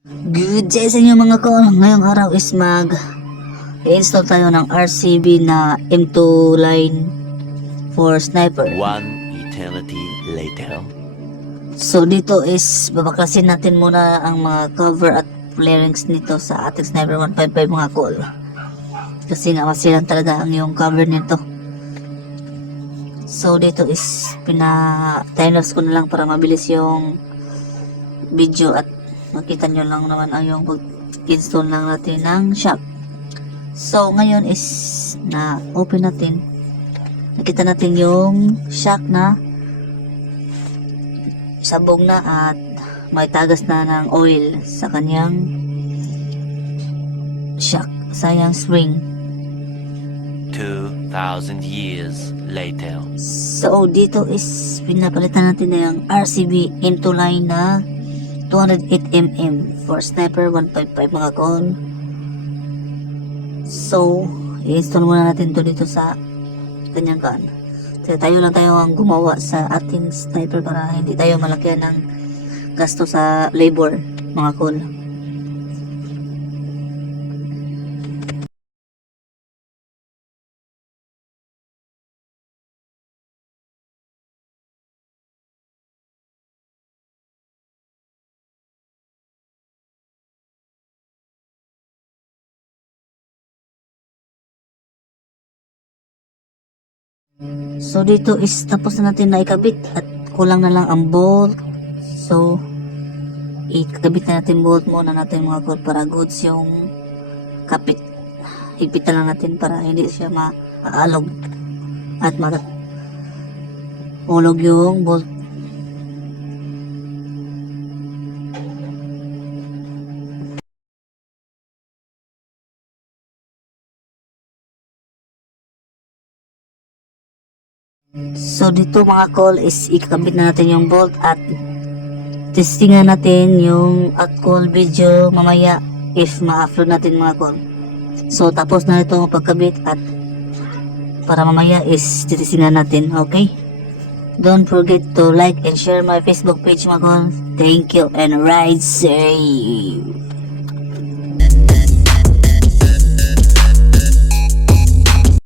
Good day sa inyo mga ko. Ngayong araw is i-install tayo ng RCB na M2 line for sniper. One eternity later. So dito is babaklasin natin muna ang mga cover at flarings nito sa ating sniper 155 mga call. Kasi nga masilan talaga ang yung cover nito. So dito is time-lapse ko na lang para mabilis yung video at makita nyo lang naman ang yung pag-install lang natin ng shock. So ngayon is na open natin, nakita natin yung shock na sabog na at may tagas na ng oil sa kanyang shock, sayang spring. 2,000 years later. So dito is pinapalitan natin na yung RCB M2 line na 208mm for sniper 155 mga kon. So i-install muna natin to dito sa kanyang gun. So tayo ang gumawa sa ating sniper para hindi tayo malakyan ng gasto sa labor mga kon. So dito is tapos na natin na ikabit at kulang na lang ang bolt. So ikabit na natin bolt muna natin mga kol para goods yung kapit. Higpitan lang natin para hindi siya maaalog at mahulog yung bolt. So dito mga call is ikakabit na natin yung bolt at testingan natin yung at call video mamaya if ma-upload natin mga call. So tapos na ito ang pagkabit at para mamaya is titistingan natin, okay? Don't forget to like and share my Facebook page mga call. Thank you and ride safe.